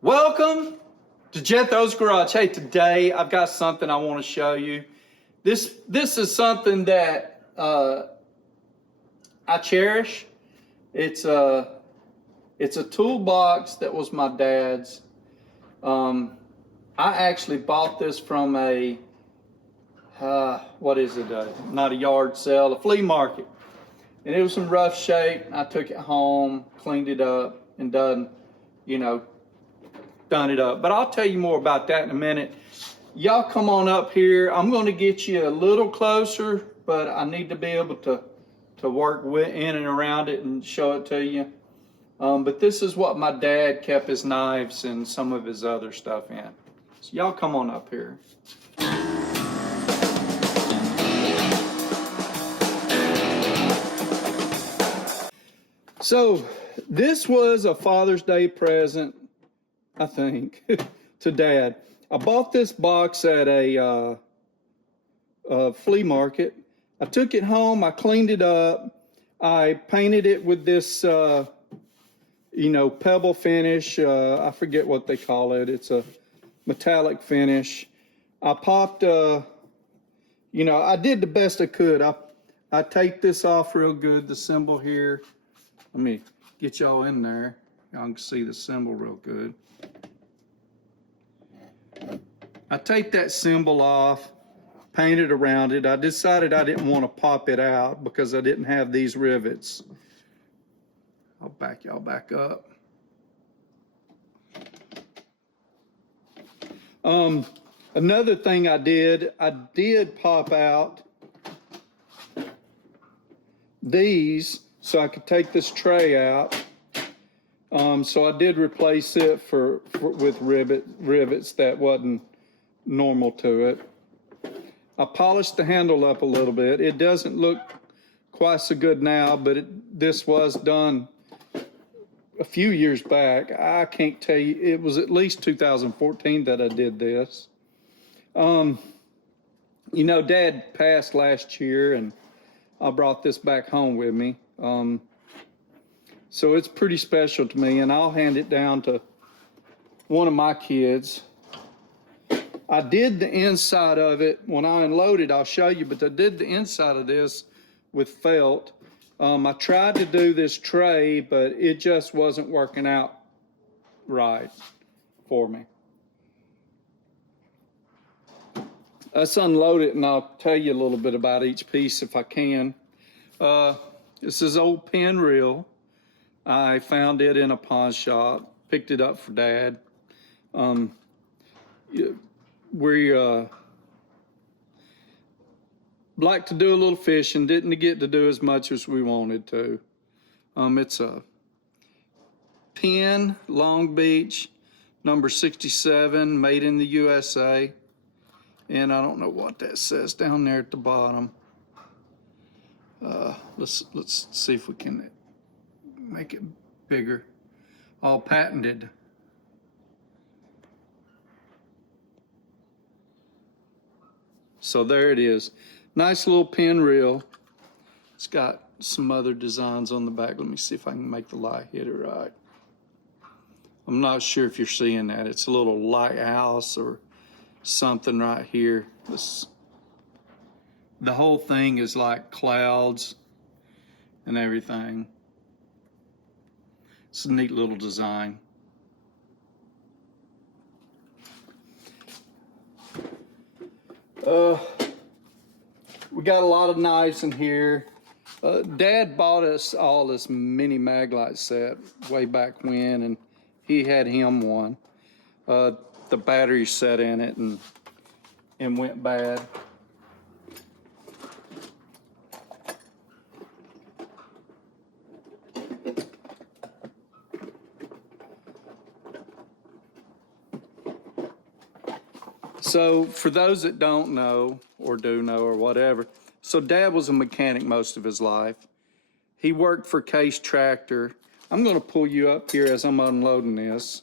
Welcome to Jethro's Garage. Hey, today I've got something I want to show you. This is something that I cherish. It's a toolbox that was my dad's. I actually bought this from a not a yard sale, a flea market, and it was in rough shape. I took it home, cleaned it up, and done it up. But I'll tell you more about that in a minute. Y'all come on up here. I'm going to get you a little closer, but I need to be able to work in and around it and show it to you. But this is what my dad kept his knives and some of his other stuff in. So y'all come on up here. So this was a Father's Day present, I think, to Dad. I bought this box at a flea market. I took it home, I cleaned it up, I painted it with this, pebble finish. I forget what they call it. It's a metallic finish. I popped, I did the best I could. I taped this off real good, the symbol here. Let me get y'all in there. Y'all can see the symbol real good. I taped that symbol off, painted around it. I decided I didn't want to pop it out because I didn't have these rivets. I'll back y'all back up. Another thing I did pop out these so I could take this tray out. So I did replace it with rivets that wasn't normal to it. I polished the handle up a little bit. It doesn't look quite so good now, but this was done a few years back. I can't tell you, it was at least 2014 that I did this. Dad passed last year and I brought this back home with me. So it's pretty special to me, and I'll hand it down to one of my kids. I did the inside of it. When I unload it, I'll show you, but I did the inside of this with felt. I tried to do this tray, but it just wasn't working out right for me. Let's unload it, and I'll tell you a little bit about each piece if I can. This is old pen reel. I found it in a pawn shop, picked it up for Dad. We like to do a little fishing, didn't get to do as much as we wanted to. It's a pen, Long Beach, number 67, made in the USA. And I don't know what that says down there at the bottom. Let's see if we can make it bigger. All patented. So there it is. Nice little pen reel. It's got some other designs on the back. Let me see if I can make the light hit it right. I'm not sure if you're seeing that. It's a little lighthouse or something right here. The whole thing is like clouds and everything. It's a neat little design. We got a lot of knives in here. Dad bought us all this mini Maglite set way back when, and he had him one. The battery set in it and went bad. So for those that don't know or do know or whatever, so Dad was a mechanic most of his life. He worked for Case Tractor. I'm going to pull you up here as I'm unloading this.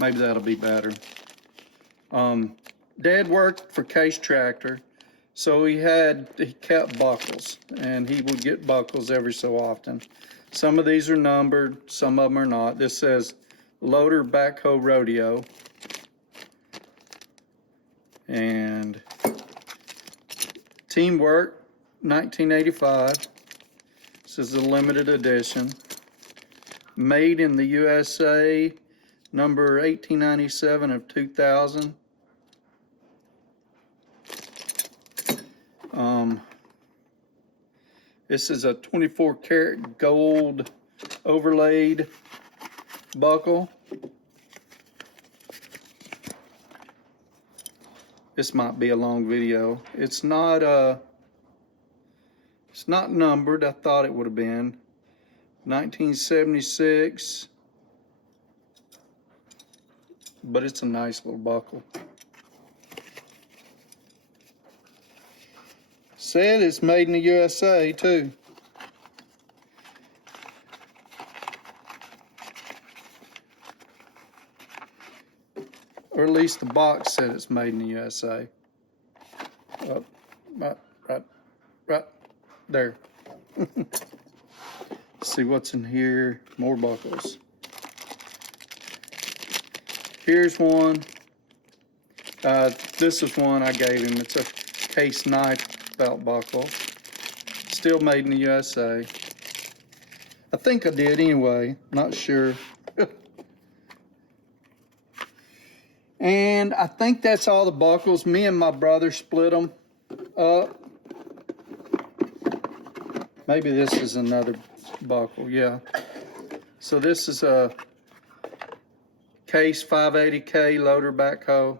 Maybe that'll be better. Dad worked for Case Tractor. So he kept buckles, and he would get buckles every so often. Some of these are numbered, some of them are not. This says Loader Backhoe Rodeo. And Teamwork, 1985. This is a limited edition. Made in the USA, number 1897 of 2000. This is a 24 karat gold overlaid buckle. This might be a long video. It's not numbered. I thought it would have been 1976, but it's a nice little buckle. Said it's made in the USA too. Or at least the box said it's made in the USA. Oh, right there. See what's in here. More buckles. Here's one. This is one I gave him. It's a case knife belt buckle. Still made in the USA. I think I did anyway. Not sure. And I think that's all the buckles. Me and my brother split them up. Maybe this is another buckle, yeah. So this is a Case 580K loader backhoe.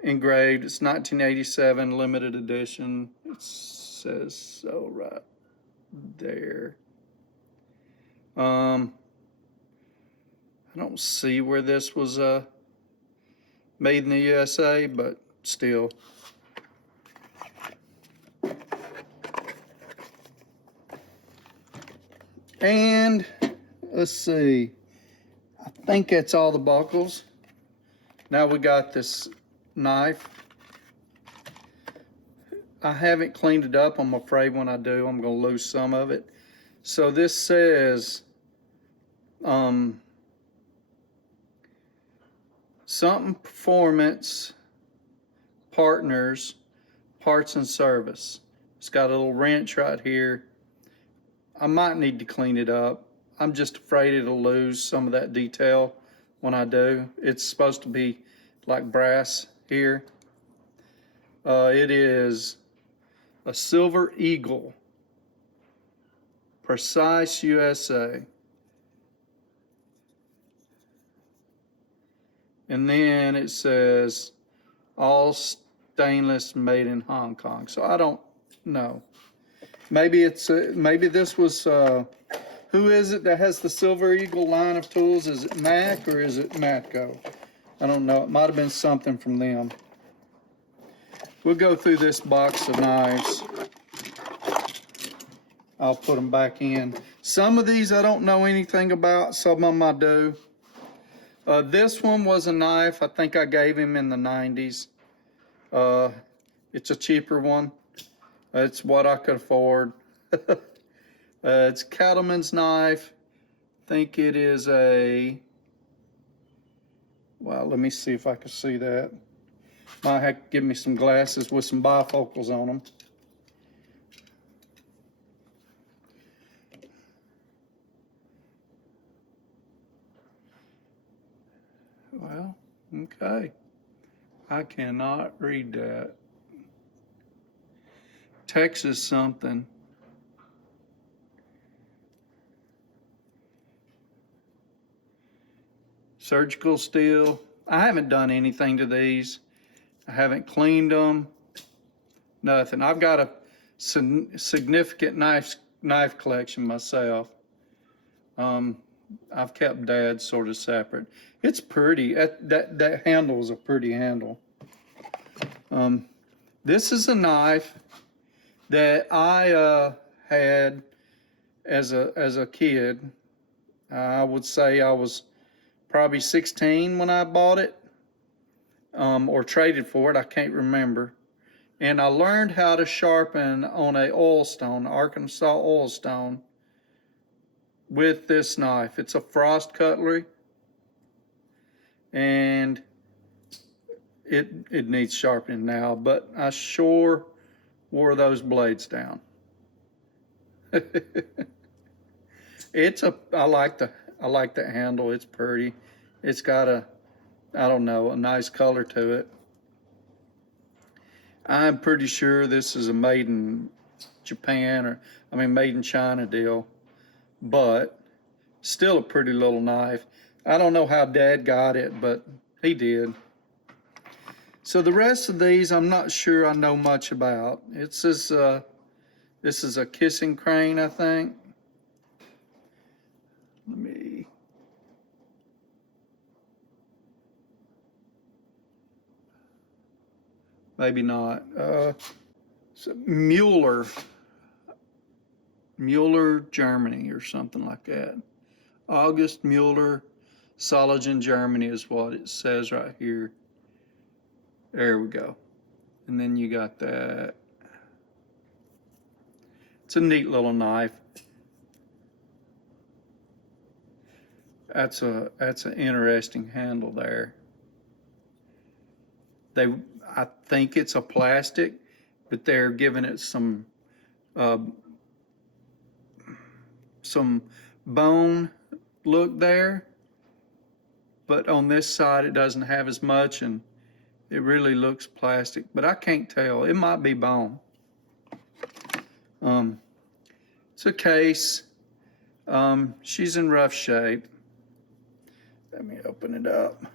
Engraved. It's 1987 limited edition. It says so right there. I don't see where this was made in the USA, but still. And let's see, I think that's all the buckles. Now we got this knife. I haven't cleaned it up. I'm afraid when I do, I'm gonna lose some of it. So this says something Performance Partners Parts and Service. It's got a little wrench right here. I might need to clean it up. I'm just afraid it'll lose some of that detail when I do. It's supposed to be like brass here. It is a Silver Eagle, Precise USA. And then it says all stainless, made in Hong Kong. So I don't know. Maybe it's maybe this was who is it that has the Silver Eagle line of tools? Is it Mac or is it Matco? I don't know. It might have been something from them. We'll go through this box of knives. I'll put them back in. Some of these I don't know anything about. Some of them I do. This one was a knife. I think I gave him in the 90s. It's a cheaper one. It's what I could afford. It's Cattleman's knife. I think it is a, well, let me see if I can see that. Might have to give me some glasses with some bifocals on them. Well, okay. I cannot read that. Texas something. Surgical steel. I haven't done anything to these. I haven't cleaned them. Nothing. I've got a significant knife collection myself. I've kept Dad's sort of separate. It's pretty. That handle is a pretty handle. This is a knife that I had as a kid. I would say I was probably 16 when I bought it. or traded for it. I can't remember. And I learned how to sharpen on a oil stone, Arkansas oil stone, with this knife. It's a frost cutlery, and it needs sharpening now, but I sure wore those blades down. I like the handle. It's pretty. It's got I don't know, a nice color to it. I'm pretty sure this is a made in Japan, made in China deal, but still a pretty little knife. I don't know how Dad got it, but he did. So the rest of these, I'm not sure I know much about. This is a kissing crane, I think. Let me. Maybe not. So Mueller, Germany, or something like that. August Mueller, Solingen, Germany is what it says right here. There we go. And then you got that. It's a neat little knife. That's an interesting handle there. I think it's a plastic, but they're giving it some bone look there. But on this side, it doesn't have as much, and it really looks plastic. But I can't tell. It might be bone. It's a case. She's in rough shape. Let me open it up.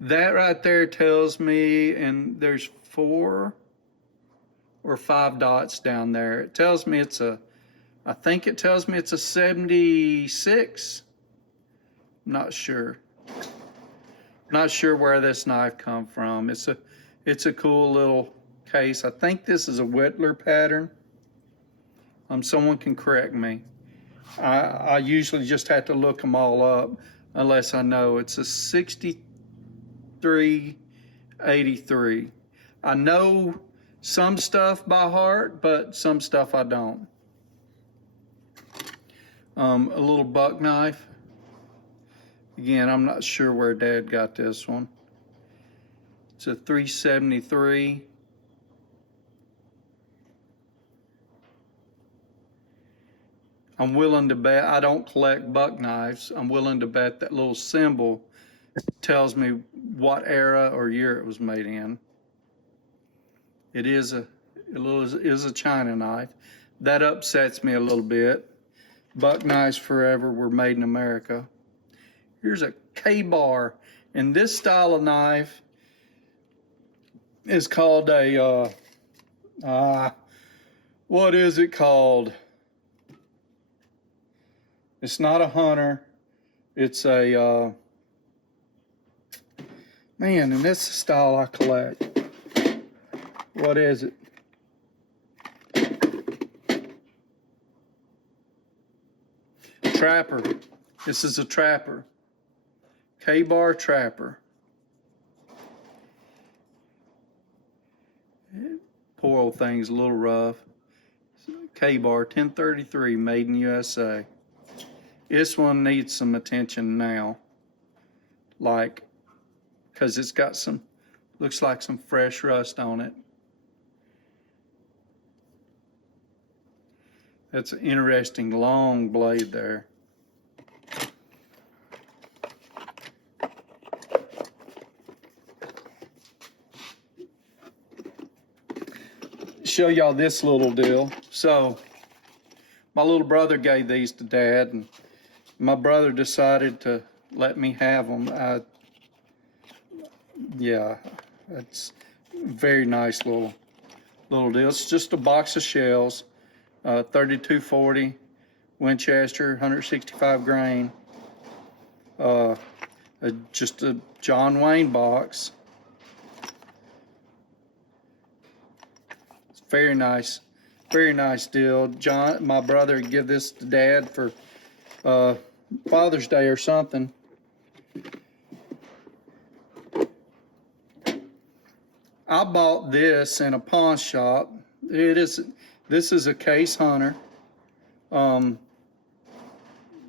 That right there tells me, and there's 4 or 5 dots down there. It tells me I think it tells me it's a 76. Not sure. Not sure where this knife come from. It's a cool little case. I think this is a Whittler pattern. Someone can correct me. I usually just have to look them all up unless I know. It's a 6383. I know some stuff by heart, but some stuff I don't. A little buck knife. Again, I'm not sure where Dad got this one. It's a 373. I'm willing to bet, I don't collect buck knives. I'm willing to bet that little symbol tells me what era or year it was made in. It is a China knife. That upsets me a little bit. Buck knives forever were made in America. Here's a K-bar, and this style of knife is called a what is it called? It's not a hunter. It's a man, and this is the style I collect. What is it? Trapper. This is a trapper. K-bar trapper. Poor old thing's a little rough. K-bar 1033, made in USA. This one needs some attention now, because it's got looks like some fresh rust on it. That's an interesting long blade there. Show y'all this little deal. So my little brother gave these to Dad, and my brother decided to let me have them. Yeah, it's a very nice little deal. It's just a box of shells, 3240 Winchester, 165 grain. Just a John Wayne box. It's very nice deal. My brother give this to Dad for Father's Day or something. I bought this in a pawn shop. This is a Case Hunter.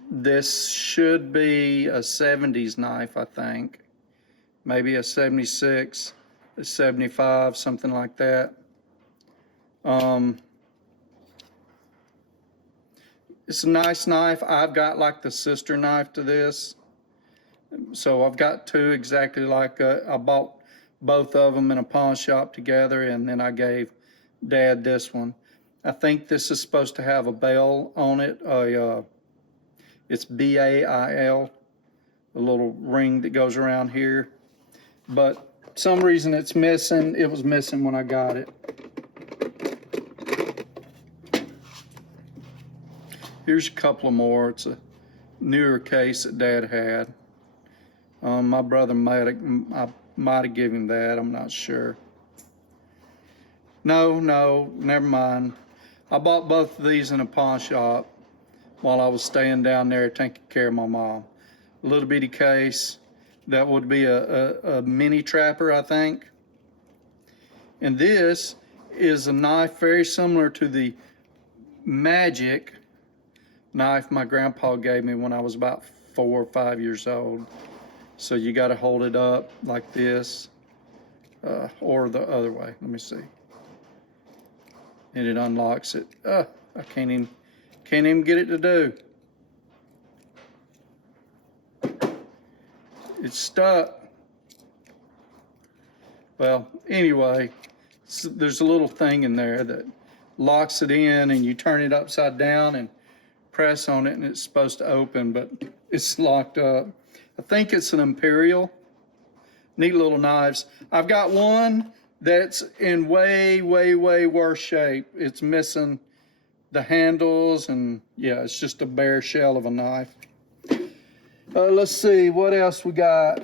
This should be a 70s knife, I think. Maybe a 76, a 75, something like that. It's a nice knife. I've got like the sister knife to this. So I've got two exactly like I bought both of them in a pawn shop together, and then I gave Dad this one. I think this is supposed to have a bell on it. It's BAIL, a little ring that goes around here. But some reason it's missing. It was missing when I got it. Here's a couple of more. It's a newer case that Dad had. My brother might have given him that. I'm not sure. No, never mind. I bought both of these in a pawn shop while I was staying down there taking care of my mom. A little bitty case. That would be a mini trapper, I think. And this is a knife very similar to the Magic knife my grandpa gave me when I was about 4 or 5 years old. So you got to hold it up like this, or the other way. Let me see. And it unlocks it. I can't even get it to do. It's stuck. Well, anyway, there's a little thing in there that locks it in, and you turn it upside down and press on it, and it's supposed to open, but it's locked up. I think it's an Imperial. Neat little knives. I've got one that's in way worse shape. It's missing the handles, and yeah, it's just a bare shell of a knife. Let's see what else we got.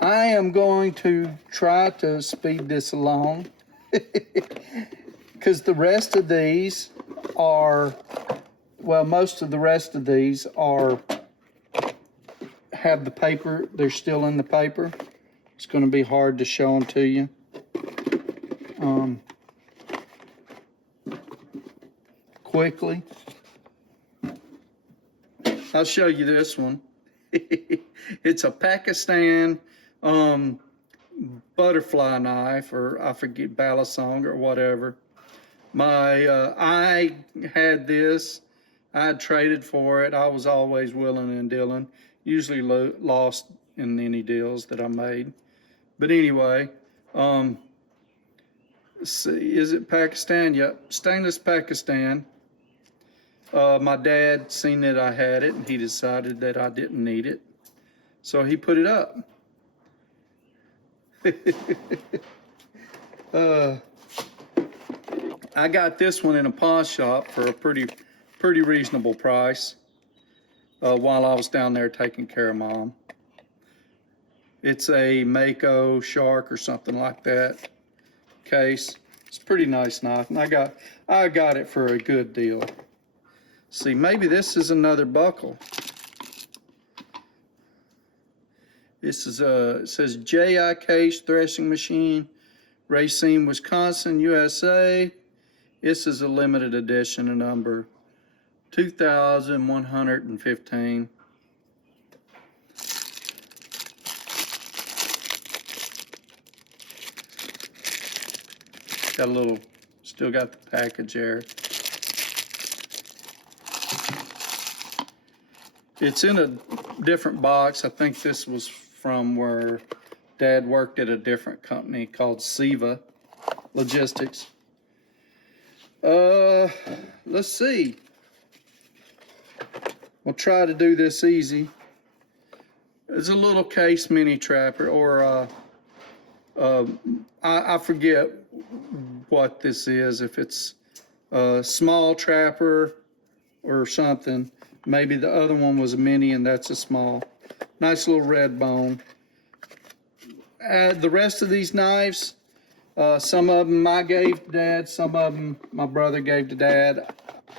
I am going to try to speed this along because the rest of these are, well, most of the rest of these have the paper. They're still in the paper. It's going to be hard to show them to you. Quickly. I'll show you this one. It's a Pakistan butterfly knife, or I forget, balisong or whatever. I had this. I had traded for it. I was always willing and dealing. Usually lost in any deals that I made. But anyway, let's see, is it Pakistan? Yep, stainless Pakistan. My dad seen that I had it, and he decided that I didn't need it, so he put it up. I got this one in a pawn shop for a pretty reasonable price while I was down there taking care of Mom. It's a Mako Shark or something like that case. It's a pretty nice knife, and I got it for a good deal. See, maybe this is another buckle. This is it says J.I. Case Threshing Machine, Racine, Wisconsin, USA. This is a limited edition, a number 2115. Got a little, still got the package there. It's in a different box. I think this was from where Dad worked at a different company called Siva Logistics. Let's see. We'll try to do this easy. It's a little case mini trapper, or I forget what this is, if it's a small trapper or something. Maybe the other one was a mini and that's a small. Nice little red bone. The rest of these knives, some of them I gave to Dad, some of them my brother gave to Dad.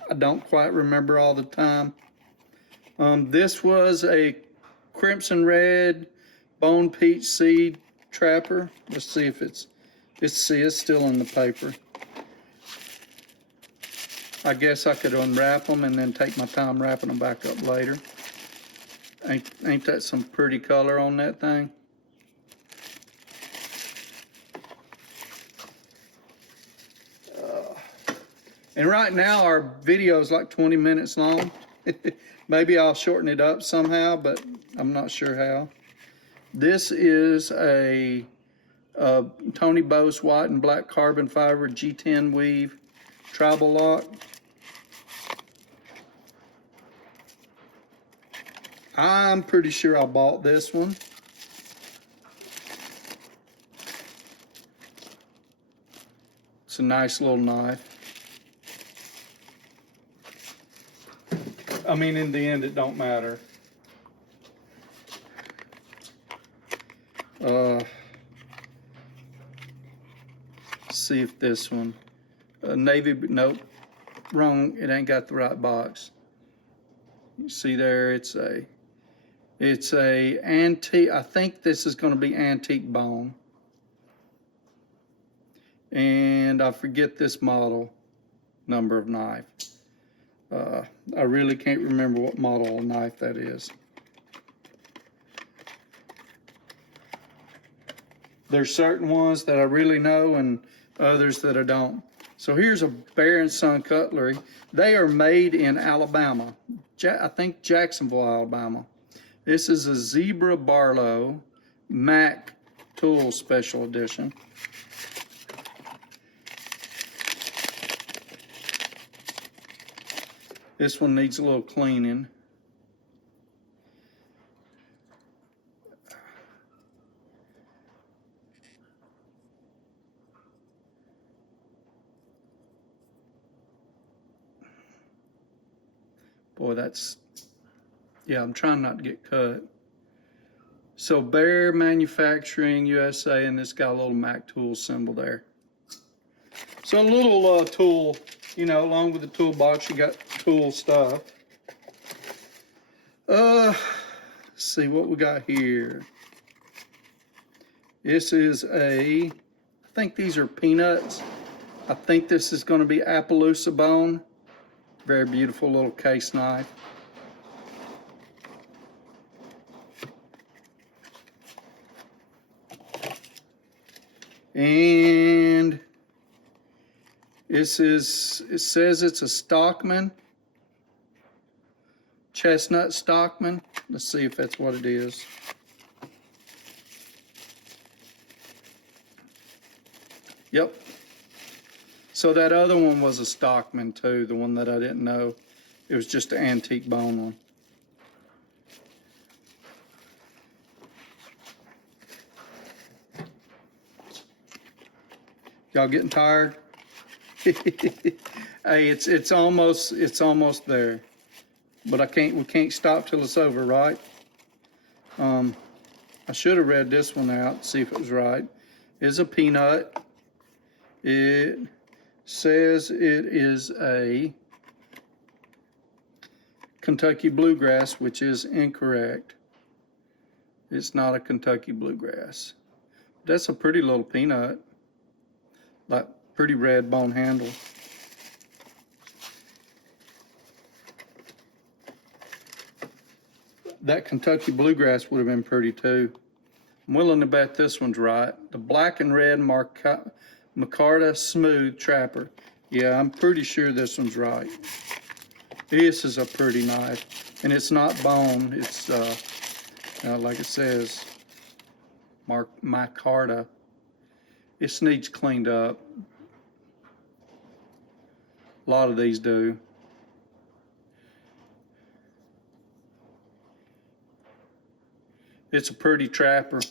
I don't quite remember all the time. This was a crimson red bone peach seed trapper. Let's see if it's still in the paper. I guess I could unwrap them and then take my time wrapping them back up later. Ain't that some pretty color on that thing? And right now our video is like 20 minutes long. Maybe I'll shorten it up somehow, but I'm not sure how. This is a Tony Bose white and black carbon fiber G10 weave tribal lock. I'm pretty sure I bought this one. It's a nice little knife. I mean, in the end, it don't matter. See if this one, navy, nope, wrong. It ain't got the right box. You see there, it's a antique. I think this is going to be antique bone, and I forget this model number of knife. I really can't remember what model of knife that is. There's certain ones that I really know and others that I don't. So here's a Bear & Son cutlery. They are made in Alabama. I think Jacksonville, Alabama. This is a Zebra Barlow Mac Tool Special Edition. This one needs a little cleaning. Boy, that's, yeah, I'm trying not to get cut. So Bear Manufacturing USA, and this got a little Mac Tool symbol there. So a little tool, you know, along with the toolbox, you got tool stuff. Let's see what we got here. This is I think these are peanuts. I think this is going to be Appaloosa bone. Very beautiful little case knife. And it says it's a Stockman, chestnut Stockman. Let's see if that's what it is. Yep. So that other one was a Stockman too, the one that I didn't know. It was just an antique bone one. Y'all getting tired? Hey, it's almost there. But we can't stop till it's over, right? I should have read this one out, see if it was right. It's a peanut. It says it is a Kentucky bluegrass, which is incorrect. It's not a Kentucky bluegrass. That's a pretty little peanut. Like pretty red bone handle. That Kentucky bluegrass would have been pretty too. I'm willing to bet this one's right. The black and red Micarta Smooth Trapper. Yeah, I'm pretty sure this one's right. This is a pretty knife, and it's not bone. It's like it says, Micarta. This needs cleaned up. A lot of these do. It's a pretty trapper.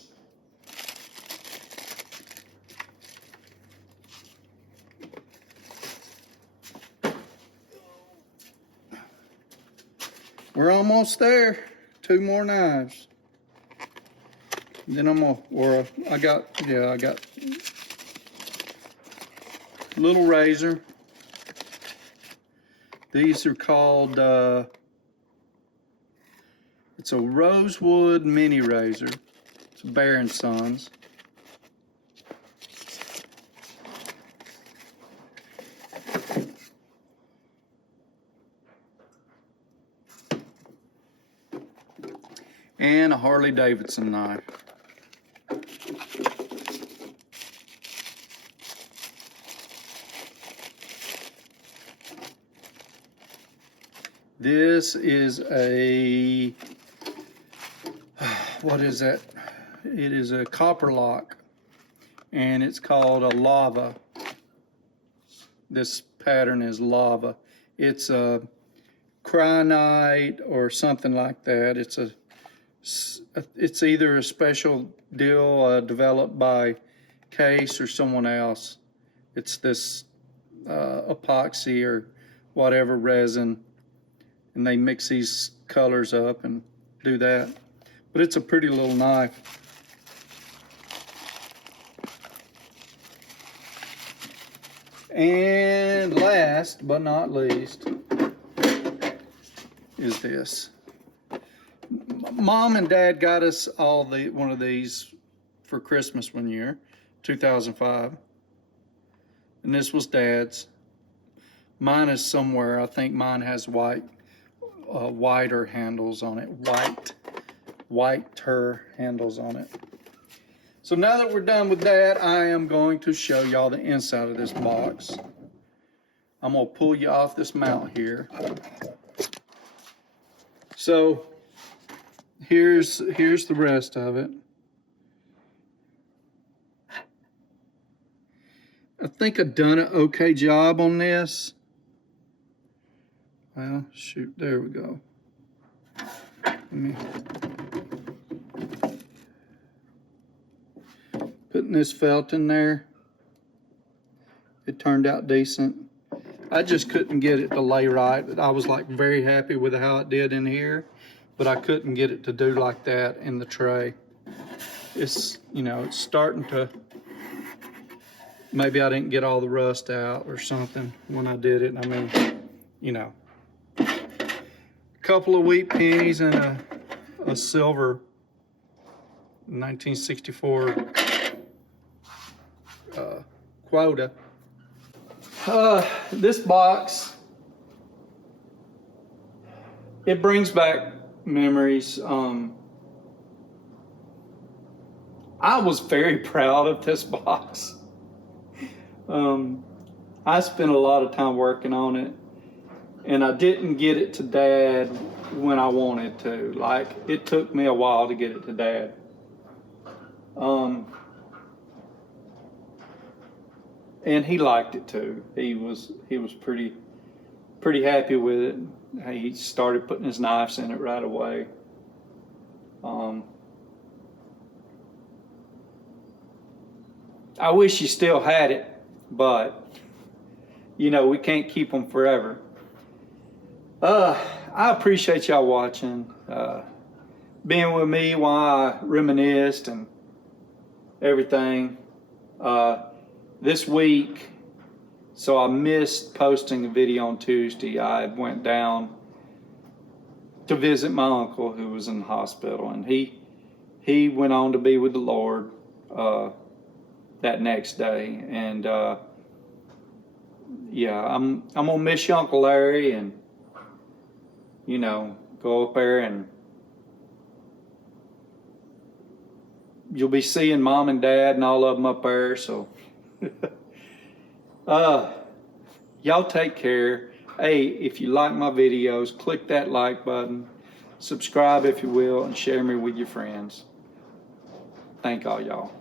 We're almost there. 2 more knives. Then I got little razor. These are called, it's a rosewood mini razor. It's a Bear & Sons. and a Harley Davidson knife. This is a, what is that? It is a copper lock, and it's called a lava. This pattern is lava. It's a cryonite or something like that. It's either a special deal developed by Case or someone else. It's this epoxy or whatever resin, and they mix these colors up and do that. But it's a pretty little knife. And last but not least is this. Mom and Dad got us all one of these for Christmas one year, 2005. And this was Dad's. Mine is somewhere. I think mine has whiter handles on it. Whiter handles on it. So now that we're done with that, I am going to show y'all the inside of this box. I'm gonna pull you off this mount here. So here's the rest of it. I think I've done an okay job on this. Well, shoot, there we go. Putting this felt in there, it turned out decent. I just couldn't get it to lay right. I was like very happy with how it did in here, but I couldn't get it to do like that in the tray. It's, you know, it's starting to, maybe I didn't get all the rust out or something when I did it. I mean, you know, a couple of wheat pennies and a silver 1964 quota. This box, it brings back memories. I was very proud of this box. I spent a lot of time working on it, and I didn't get it to Dad when I wanted to. Like, it took me a while to get it to Dad. And he liked it too. He was pretty happy with it. He started putting his knives in it right away. I wish he still had it, but you know, we can't keep them forever. I appreciate y'all watching, being with me while I reminisced and everything. This week, so I missed posting a video on Tuesday. I went down to visit my uncle who was in the hospital, and he went on to be with the Lord that next day. And yeah, I'm gonna miss you, Uncle Larry, and you know, go up there and you'll be seeing Mom and Dad and all of them up there. So y'all take care. Hey, if you like my videos, click that like button, subscribe if you will, and share me with your friends. Thank all y'all.